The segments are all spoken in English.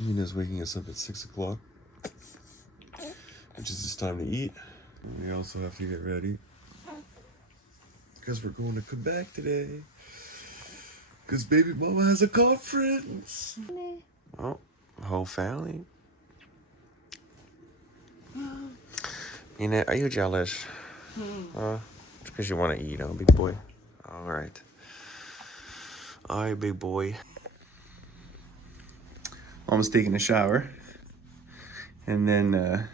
Nina's waking us up at 6 o'clock, which is just time to eat. We also have to get ready because we're going to Quebec today. Because baby mama has a conference. Oh, whole family. Nina, are you jealous? It's because you want to eat, huh, big boy? All right. All right, big boy. Mom's taking a shower. And then I'm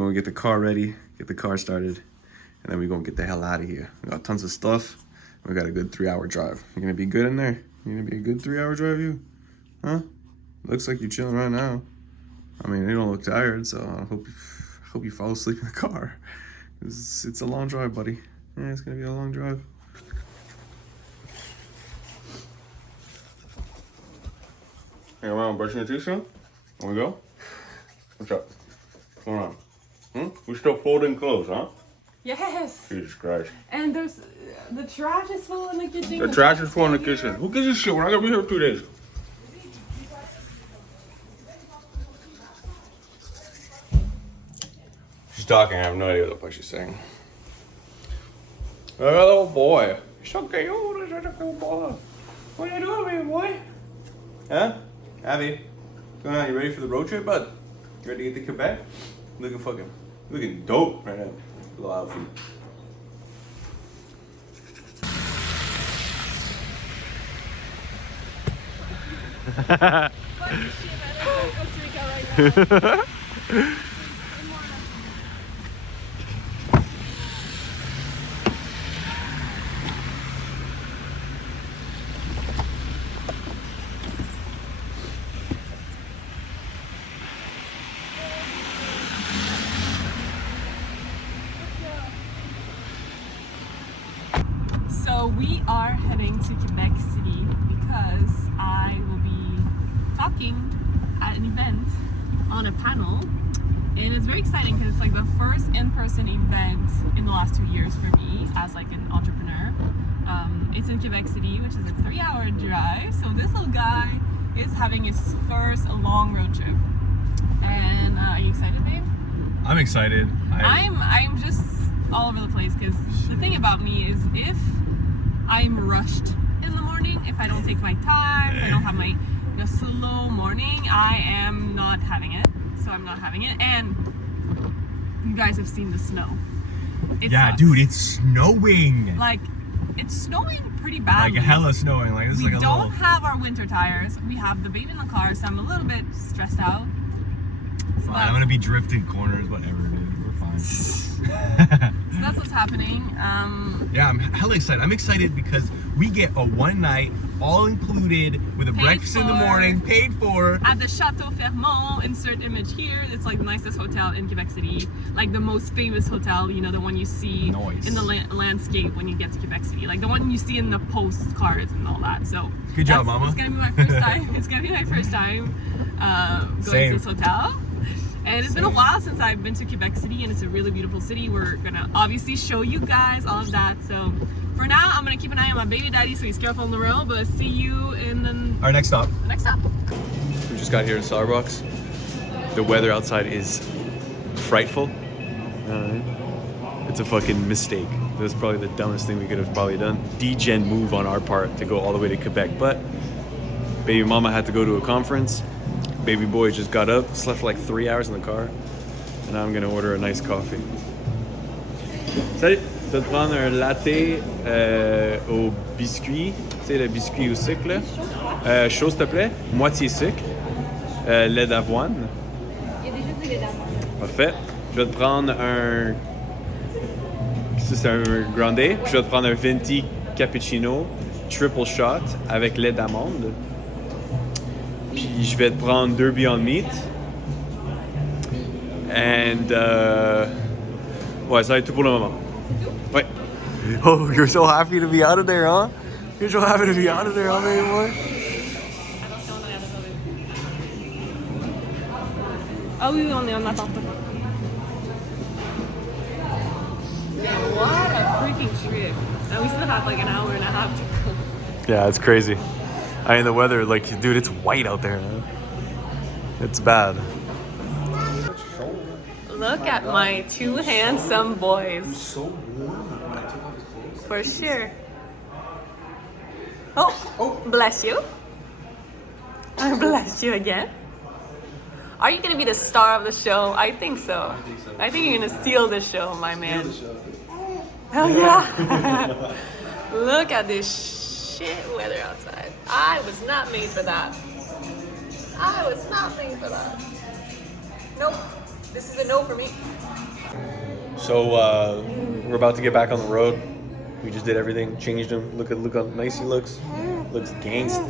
going to get the car ready, get the car started, and then we're going to get the hell out of here. We got tons of stuff. We got a good 3-hour drive. You going to be good in there? You going to be a good 3-hour drive, you? Huh? Looks like you're chilling right now. I mean, you don't look tired, so I hope you fall asleep in the car. It's a long drive, buddy. Yeah, it's going to be a long drive. Hey, am I brushing your teeth soon? Want we go? What's up? What's going on? We still folding clothes, huh? Yes. Jesus Christ. And there's the trash is full in the kitchen. The trash is full in the kitchen. Who gives a shit? We're not gonna be here for 2 days. She's talking. I have no idea what the fuck she's saying. Hello, boy. You're so cute. You're such a cute boy. What are you doing, baby boy? Huh? Abby, what's going on? You ready for the road trip, bud? You ready to get to Quebec? Looking dope right now. Little outfit. So we are heading to Quebec City because I will be talking at an event on a panel, and it's very exciting because it's like the first in-person event in the last 2 years for me as like an entrepreneur. It's in Quebec City, which is a 3-hour drive. So this little guy is having his first long road trip. And are you excited, babe? I'm excited. I'm just all over the place because the thing about me is if I'm rushed in the morning, if I don't take my time, if I don't have my slow morning, I am not having it. So I'm not having it. And you guys have seen the snow. It sucks. Dude, it's snowing. Like, it's snowing pretty badly. Like hella snowing. Like, this we is like a don't little... have our winter tires. We have the baby in the car, so I'm a little bit stressed out. So I'm gonna be drifting corners, whatever, dude. We're fine. So that's what's happening. Yeah, I'm hella excited. I'm excited because we get a one night, all included, with a breakfast in the morning, paid for. At the Chateau Fairmont, insert image here. It's like the nicest hotel in Quebec City. Like the most famous hotel, you know, the one you see in the landscape when you get to Quebec City. Like the one you see in the postcards and all that. So good job, mama. It's gonna be my first time. It's gonna be my first time going to this hotel. And it's been a while since I've been to Quebec City, and it's a really beautiful city. We're gonna obviously show you guys all of that. So for now, I'm gonna keep an eye on my baby daddy so he's careful on the road, but see you in our next stop. The next stop. We just got here in Starbucks. The weather outside is frightful. It's a fucking mistake. That's probably the dumbest thing we could have probably done. D-gen move on our part to go all the way to Quebec, but baby mama had to go to a conference. Baby boy just got up, slept for like 3 hours in the car, and now I'm gonna order a nice coffee. Salut, tu vas te prendre un latte au biscuit, tu sais le biscuit au sucre là. Chaud s'il te plaît, moitié sucre, lait d'avoine. Il y a déjà du lait d'avoine. Parfait. Je vais te prendre un, ça c'est un grande, puis je vais te prendre un venti cappuccino, triple shot avec lait d'amande. Puis je vais te prendre 2 Beyond Meat. And ouais, ça va être tout pour le moment. Ouais. Oh, you're so happy to be out of there, huh? You're so happy to be out of there, huh, baby boy? Ah oui, on est en attente. What a freaking trip. And we still have like an hour and a half to go. Yeah, it's crazy. I mean, the weather, like, dude, it's white out there, man. It's bad. Look at my two handsome boys. So warm. I took off his clothes. For sure. Oh, bless you. I bless you again. Are you gonna be the star of the show? I think so. I think you're gonna steal the show, my man. Hell yeah. Look at this shit weather outside. I was not made for that. I was not made for that. Nope. This is a no for me. So we're about to get back on the road. We just did everything, changed him. Look how nice he looks. Looks gangsta.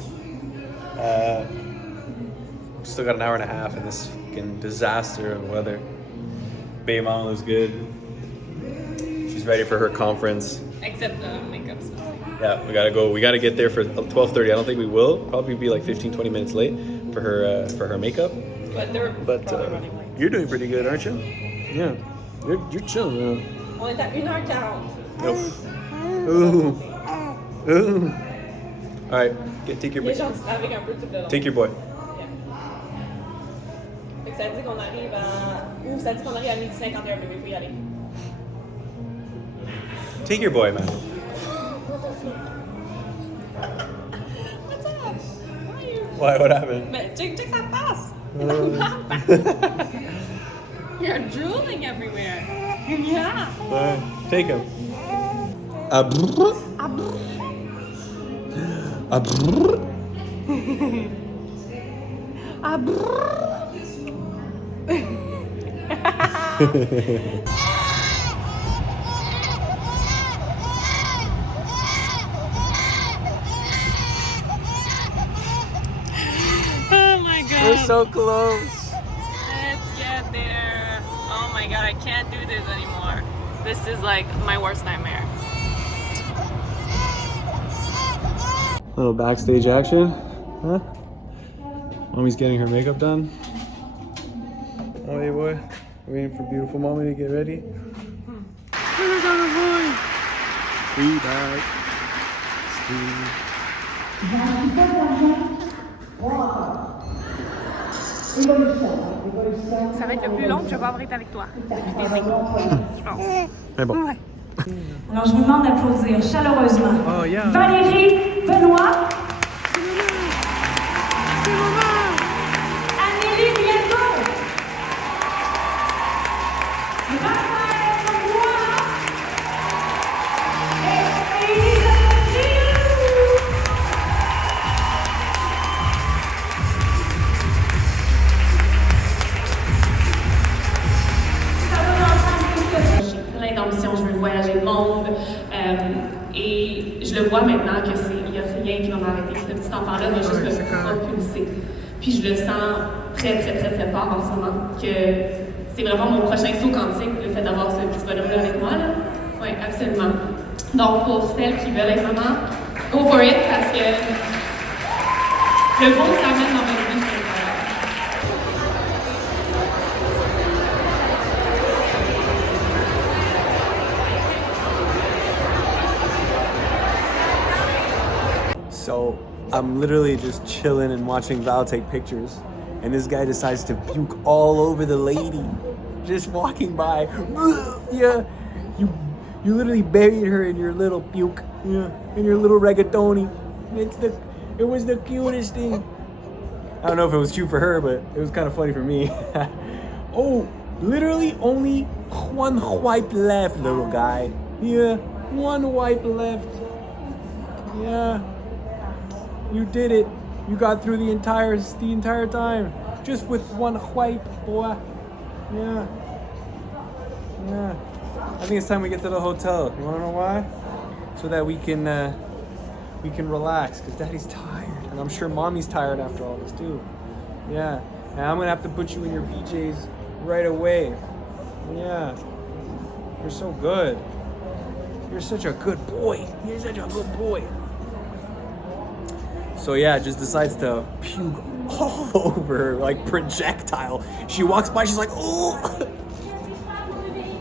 Still got an hour and a half in this fucking disaster of weather. Baby mama looks good. She's ready for her conference. Except the makeup stuff. Yeah, we gotta go. We gotta get there for 12:30. I don't think we will. Probably be like 15-20 minutes late for her makeup. But they're probably running late. You're doing pretty good, aren't you? Yeah, you're chilling. On est à 1h40. Ooh. Ooh. All right, take your boy. Les gens avec un peu tout le long. Take your boy. Fait que ça dit qu'on arrive à... Ou ça dit qu'on arrive à 12h51, mais il faut y aller. Take your boy, man. What's up? Why are you... Why? What happened? Mais check sa face! You're drooling everywhere. Yeah. Take him. Oh my god. We're so close. Let's get there. Oh my god, I can't do this anymore. This is like my worst nightmare. Little backstage action, huh? Mommy's getting her makeup done. Oh, hey boy, waiting for beautiful mommy to get ready. Look at the boy. We back. Ça va être le plus long que je vais avoir été avec toi. Je pense. Mais bon. Ouais. Alors, je vous demande d'applaudir chaleureusement Oh, yeah. Valérie Benoît, Amélie Bientot, Raphaël Roy et Elisabeth Gilles. Ça va ensemble. J'ai plein d'ambitions, je veux voyager le monde. Et je le vois maintenant que il n'y a rien qui va m'arrêter. Ce petit enfant-là va juste me propulser. Puis je le sens très, très, très, très fort en ce moment. Que c'est vraiment mon prochain saut quantique, le fait d'avoir ce petit bonhomme-là avec moi. Oui, absolument. Donc pour celles qui veulent être maman, go for it parce que le beau s'amène dans votre vie. So I'm literally just chilling and watching Val take pictures, and this guy decides to puke all over the lady, just walking by. Yeah, you literally buried her in your little puke, yeah, in your little rigatoni. It was the cutest thing. I don't know if it was cute for her, but it was kind of funny for me. Oh, literally only one wipe left, little guy. Yeah, one wipe left. Yeah. You did it. You got through the entire time, just with one wipe, boy. Yeah. Yeah. I think it's time we get to the hotel. You wanna know why? So that we can relax, cause Daddy's tired, and I'm sure Mommy's tired after all this too. Yeah. And I'm gonna have to put you in your PJs right away. Yeah. You're so good. You're such a good boy. You're such a good boy. So yeah, just decides to puke all over her, like projectile. She walks by, she's like, oh!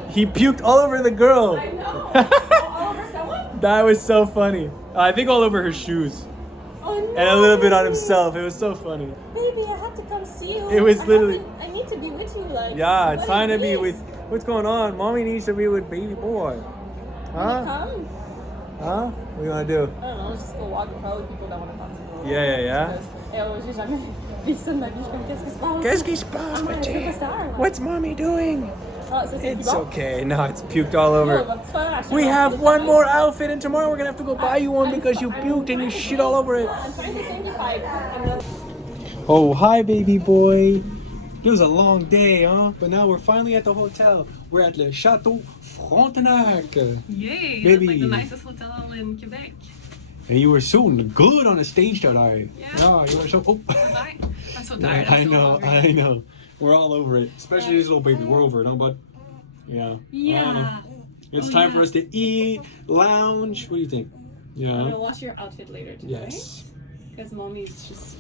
He puked all over the girl. I know. All over someone? That was so funny. I think all over her shoes. Oh, no. and a little bit on himself. It was so funny. Baby, I had to come see you. It was literally. I need to be with you, like. Yeah, it's what time to is be this? with. What's going on? Mommy needs to be with baby boy. Huh? Come. Huh? What you wanna do? I don't know, just go walk with probably people that want to talk to me. Yeah. J'ai jamais vu ça de ma vie. Je suis comme, qu'est-ce qui se passe? Qu'est-ce qui se passe, Ah, petit? c'est pas ça. What's mommy doing? Ah, ça, c'est It's bon. okay. No, it's puked all Non, on over. va te faire acheter We un have outfit. one more outfit, and tomorrow we're gonna have to go buy you one because you puked and you shit all over it. I'm trying to think if I can. Oh, hi, baby boy. It was a long day, huh? But now we're finally at the hotel. We're at Le Chateau Frontenac. Yay! Baby. It's like the nicest hotel in Quebec. And you were so good on the stage tonight. Yeah. You were so. Oh. Was I? I'm so tired. I I'm so know, hungry. I know. We're all over it. Especially this little baby. We're over it, huh, bud? Yeah. Yeah. It's time for us to eat, lounge. What do you think? I'm Yeah. gonna wash your outfit later today. Yes. Because mommy's just.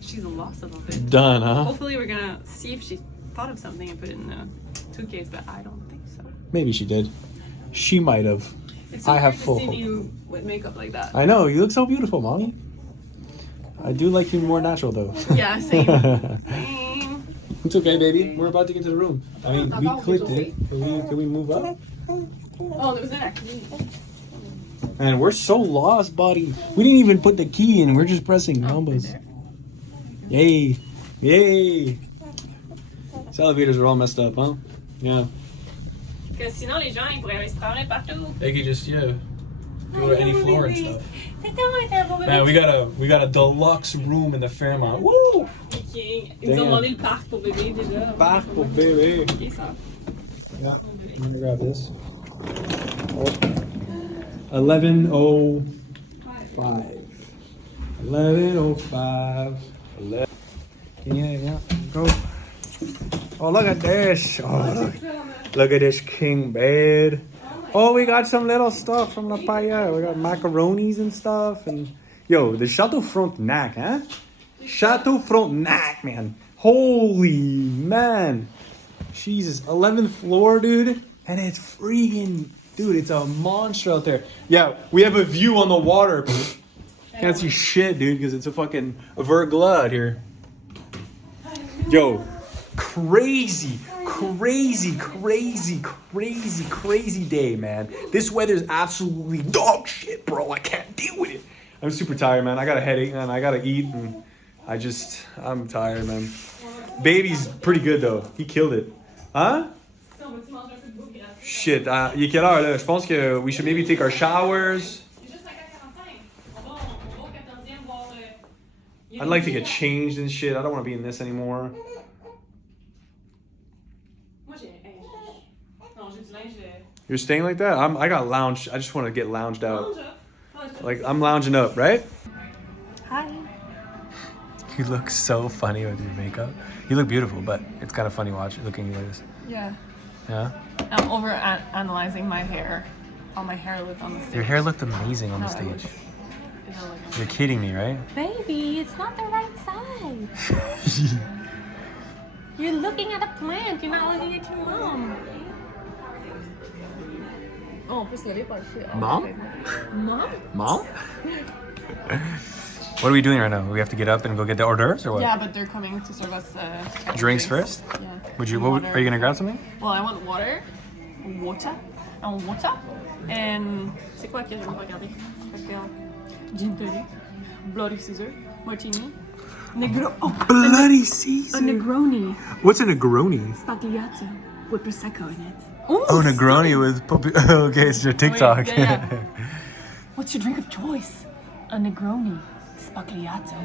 She's lost a little bit. Done, huh? Hopefully, we're gonna see if she thought of something and put it in the suitcase, but I don't think so. Maybe she did. She might have. It's so I have weird full to see hope. you with makeup like that. I know, you look so beautiful, mommy. I do like you more natural, though. Yeah, same. Same. It's okay, baby. We're about to get to the room. I mean, we clicked it. Can we move up? Oh, there was an accident. And we're so lost, buddy. We didn't even put the key in. We're just pressing Oh, right numbers. there. Yay. Yay. These elevators are all messed up, huh? Yeah. Parce que sinon, les gens, ils pourraient aller se promener partout. They could just, go to any floor and stuff. C'est tellement été un beau bébé. Man, we got a deluxe room in the Fairmont. Woo! Ok. Ils nous ont demandé le parc pour bébé déjà. Back for baby. Ok, ça. Yeah. I'm gonna grab this. 11:05. 11:05. Yeah. Go. Oh, look at this. Oh, look at this king bed. Oh, we got some little stuff from La Paella. We got macaronis and stuff. And yo, the Chateau Frontenac, huh? Chateau Frontenac, man. Holy man. Jesus, 11th floor, dude. And it's freaking, dude, it's a monster out there. Yeah, we have a view on the water. Can't see shit, dude, because it's a fucking verglas out here. Yo, crazy day, man. This weather's absolutely dog shit, bro. I can't deal with it. I'm super tired, man. I got a headache, man. I gotta eat, and I'm tired, man. Baby's pretty good, though. He killed it. Huh? Shit, il est quelle heure, là? Je pense que we should maybe take our showers. I'd like to get changed and shit. I don't want to be in this anymore. You're staying like that? I got lounged. I just want to get lounged out. Like, I'm lounging up, right? Hi. You look so funny with your makeup. You look beautiful, but it's kind of funny looking at this. Yeah. Yeah? I'm over analyzing my hair. All my hair looked on the stage. Your hair looked amazing on the stage. You're kidding me, right? Baby, it's not the right side. You're looking at a plant. You're not looking at your mom. Oh, on peut se lever pour le faire. Mom? Mom? Mom? What are we doing right now? We have to get up and go get the hors d'oeuvres or what? Yeah, but they're coming to serve us Drinks first? Yeah. Are you gonna grab something? Well, I want water. Water. I want water. And c'est quoi que je vais regarder? Cocktail. Gin tonic. Bloody Caesar. Martini. Bloody Caesar. A Negroni. What's a Negroni? Spagliato. With Prosecco in it. Oh, Negroni with puppy. Okay, it's your TikTok. Yeah. What's your drink of choice? A Negroni. Spagliato.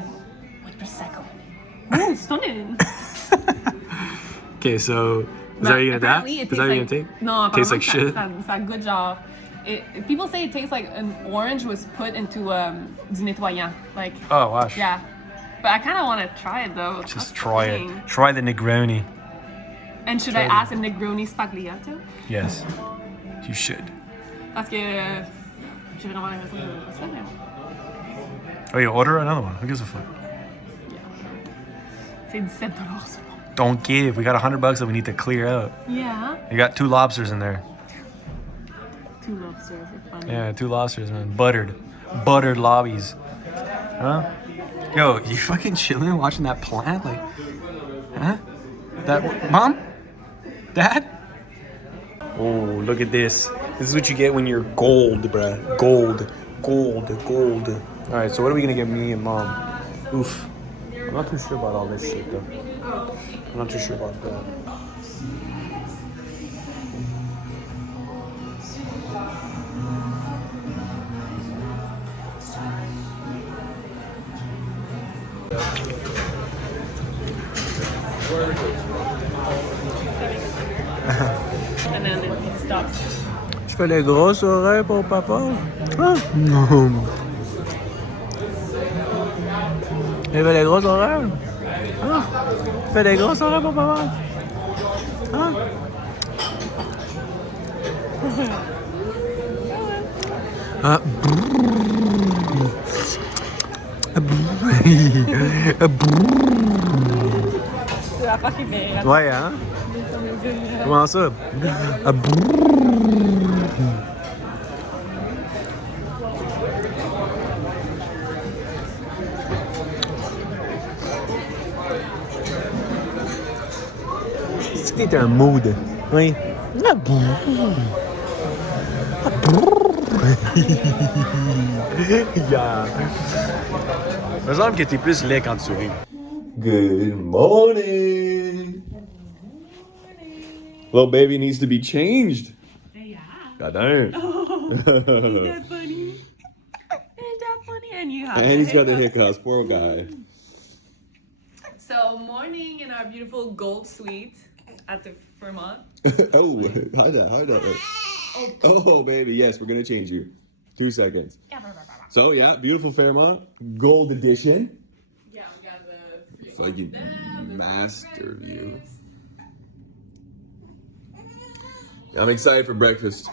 With Prosecco in it. Ooh, stunning. Okay, so is that what you're gonna Apparently, do? it Is that what you're tastes gonna take? No, Tastes like shit. It's a good job. People say it tastes like an orange was put into du nettoyant. Like, Oh, wash. yeah. But I kind of want to try it though. Just That's try the thing. it. Try the Negroni. And should I ask a Negroni Spagliato? Yes, you should. Parce que j'ai vraiment l'impression que j'aime pas ça, mais Oh, you order another one. Who gives a fuck? c'est 17 $, c'est bon. Don't give. We got $100 that we need to clear out. Yeah. You got 2 lobsters in there. 2 lobsters are funny. Yeah, 2 lobsters, man. Buttered lobbies. Huh? Yo, you fucking chilling watching that plant? Like, huh? That mom? Dad? Oh, look at this. This is what you get when you're gold, bruh. Gold. All right, so what are we gonna get me and mom? Oof. I'm not too sure about all this shit though. I'm not too sure about that. And then it stops. Je fais les grosses oreilles pour papa. Ah. Non. Il fait les grosses oreilles. Ah. Il fait des grosses oreilles pour papa. Ah. Ah. C'est la part qui fait. Ouais, hein? Comment ça? Ah. C'est que t'es un mood. Oui. Yeah. Il me semble que t'es plus laid quand tu souris. Good morning. Little baby needs to be changed. Yeah. God damn. Oh, is that funny? Is that funny? And you have And he's got the hiccups. Poor guy. So, morning in our beautiful gold suite at the Fairmont. Oh, hide that. Oh, baby. Yes, we're going to change you. 2 seconds. So, yeah, beautiful Fairmont. Gold edition. Yeah, we got the It's like a master view. I'm excited for breakfast.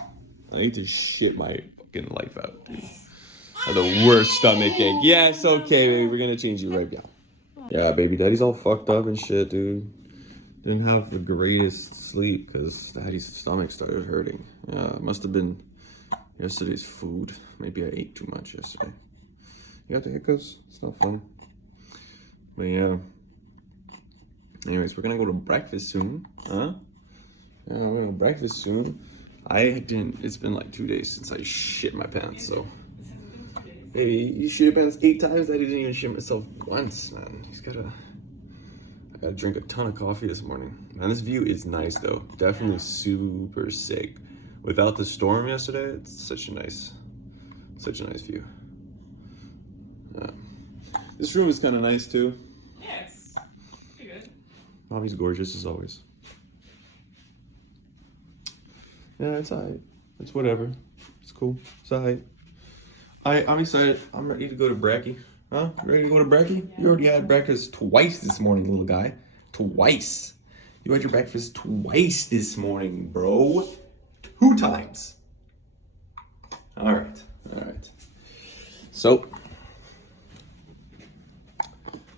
I need to shit my fucking life out, dude. I have the worst stomach ache. Yes, okay, baby. We're going to change you right now. Yeah, baby. Daddy's all fucked up and shit, dude. Didn't have the greatest sleep because Daddy's stomach started hurting. Yeah, it must have been yesterday's food. Maybe I ate too much yesterday. You got the hiccups? It's not funny. But yeah. Anyways, we're gonna go to breakfast soon. Huh? Yeah, we're gonna go to breakfast soon. It's been like 2 days since I shit my pants, so. Hey, you shit your pants 8 times? I didn't even shit myself once, man. I gotta drink a ton of coffee this morning. Man, this view is nice though. Definitely super sick. Without the storm yesterday, it's such a nice view. This room is kind of nice too. Yeah, it's pretty good. Mommy's gorgeous as always. Yeah, it's alright. It's whatever. It's cool. It's alright. I'm excited. I'm ready to go to Bracky. Huh? You ready to go to Bracky? Yeah. You already had breakfast twice this morning, little guy. Twice. You had your breakfast twice this morning, bro. 2 times. All right. So,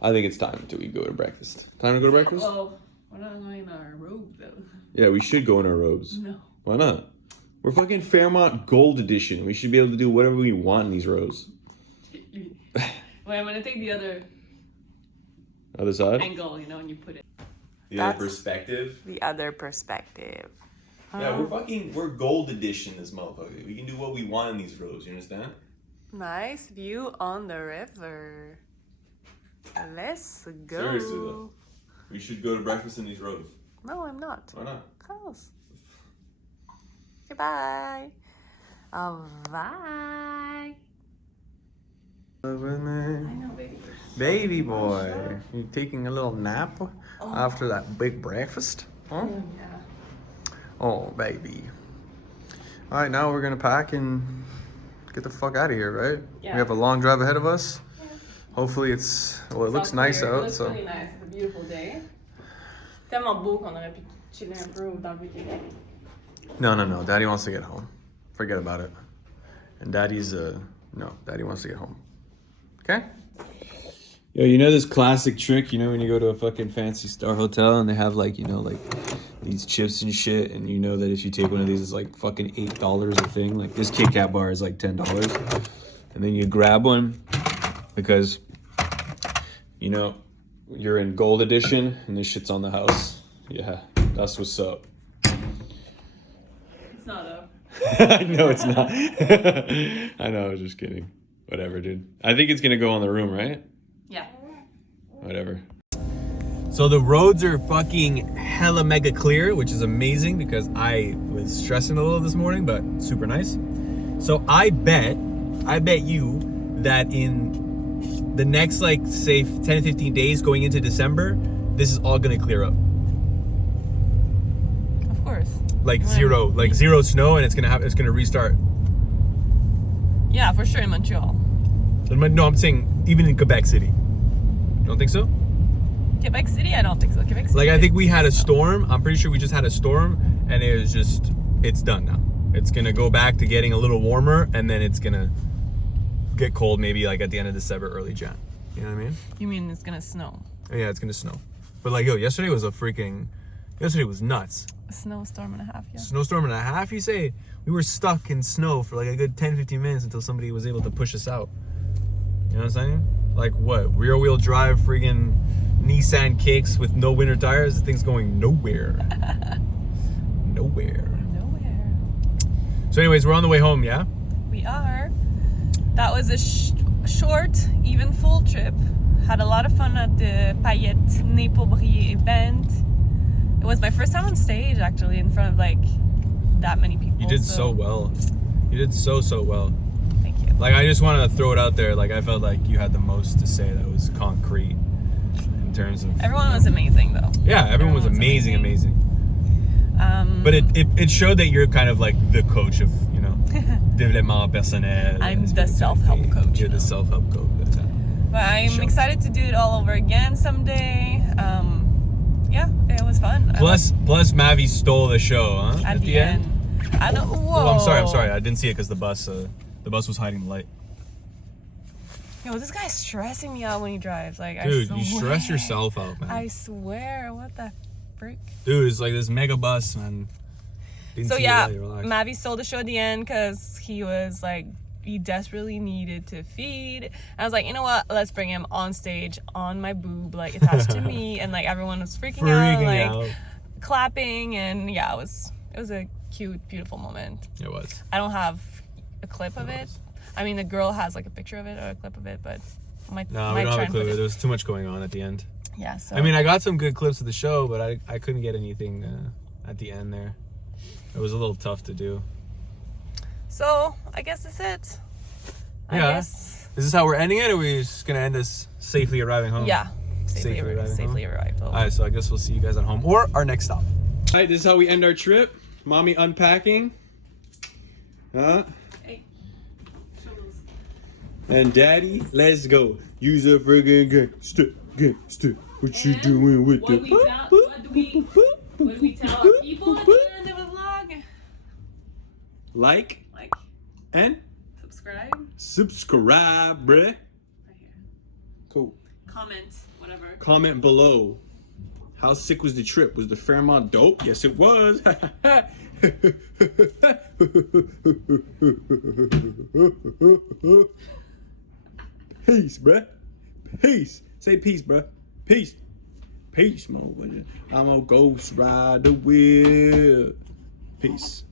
I think it's time to go to breakfast. Time to go to breakfast? Well, we're not going in our robe though. Yeah, we should go in our robes. No. Why not? We're fucking Fairmont Gold Edition. We should be able to do whatever we want in these robes. Wait, I'm gonna take the Other side? angle, and you put it. The other perspective? The other perspective. Yeah, we're Gold Edition, this motherfucker. We can do what we want in these robes, you understand? Nice view on the river. Let's go. Seriously though. We should go to breakfast in these robes. No, I'm not. Why not? Close. Goodbye. Bye. With me. I know, baby. Baby boy. You taking a little nap after that big breakfast? Huh? Yeah. Oh, baby. Alright, now we're gonna pack and get the fuck out of here, right? Yeah. We have a long drive ahead of us. Yeah. Hopefully it looks nice out. It looks so. really nice. It's a beautiful day. Tellement beau qu'on aurait pu chiller un peu dans le Québec. No. Daddy wants to get home. Forget about it. And Daddy wants to get home. Okay? Yo, you know this classic trick, when you go to a fucking fancy star hotel and they have like these chips and shit, and you know that if you take one of these, it's like fucking $8 a thing. Like this Kit Kat bar is like $10. And then you grab one because, you know, you're in gold edition and this shit's on the house. Yeah, that's what's up. It's not up. No, it's not. I know, I was just kidding. Whatever, dude. I think it's gonna go on the room, right? Yeah. Whatever. So the roads are fucking hella mega clear, which is amazing because I was stressing a little this morning, but super nice. So I bet you that in the next, like, say 10, 15 days going into December, this is all gonna clear up. Of course. Like zero snow, and it's gonna restart. Yeah, for sure in Montreal. No, I'm saying even in Quebec City. You don't think so? Quebec City, I don't think so. Quebec City. Like, I think we had a storm. I'm pretty sure we just had a storm, and it was just, it's done now. It's gonna go back to getting a little warmer, and then it's gonna get cold maybe like at the end of December, early Jan. You know what I mean? You mean it's gonna snow? Oh, yeah, it's gonna snow. But like, yo, yesterday was nuts. A snowstorm and a half, yeah. Snowstorm and a half, you say? We were stuck in snow for like a good 10, 15 minutes until somebody was able to push us out. You know what I'm saying? Like what? Rear wheel drive friggin' Nissan kicks with no winter tires? The thing's going nowhere. Nowhere. So anyways, we're on the way home, yeah? We are. That was a short, eventful trip. Had a lot of fun at the Paillettes Nez pour Briller event. It was my first time on stage, actually, in front of like that many people. You did so well. You did so well. Thank you. Like, I just wanted to throw it out there. Like, I felt like you had the most to say that was concrete in terms of... Everyone was amazing, though. Yeah, everyone was amazing. But it showed that you're kind of like the coach of, you know, développement personnel. I'm the self-help coach. You're the self-help coach. But I'm excited to do it all over again someday. Yeah, it was fun. Plus Mavi stole the show, huh? At the end. I know. Whoa. Oh, I'm sorry. I didn't see it because the bus was hiding the light. Yo, this guy's stressing me out when he drives. Like, dude, I you stress yourself out, man. I swear. What the frick? Dude, it's like this mega bus, man. So yeah, Mavi stole the show at the end because he was like, he desperately needed to feed. And I was like, you know what? Let's bring him on stage on my boob, like attached to me, and like everyone was freaking out, clapping, and yeah, it was a cute, beautiful moment. It was. I don't have a clip of it. I mean, the girl has like a picture of it or a clip of it, but we don't have a clip of it. There was too much going on at the end. Yeah. So I mean, I got some good clips of the show, but I couldn't get anything at the end there. It was a little tough to do. So I guess that's it. Yeah. Is this how we're ending it, or are we just gonna end this safely arriving home? Yeah. Safely arrived home. Alright, so I guess we'll see you guys at home or our next stop. Alright, this is how we end our trip. Mommy unpacking. Huh? Hey. And Daddy, let's go. Use a friggin' gangster. What you doing with what do we tell our people at the end of the vlog? Like and subscribe, bruh. Right here. Cool. Comment below. How sick was the trip? Was the Fairmont dope? Yes, it was. Peace, bruh. Peace. Say peace, bruh. Peace. Peace, motherfucker. I'm a ghost rider wheel. Peace.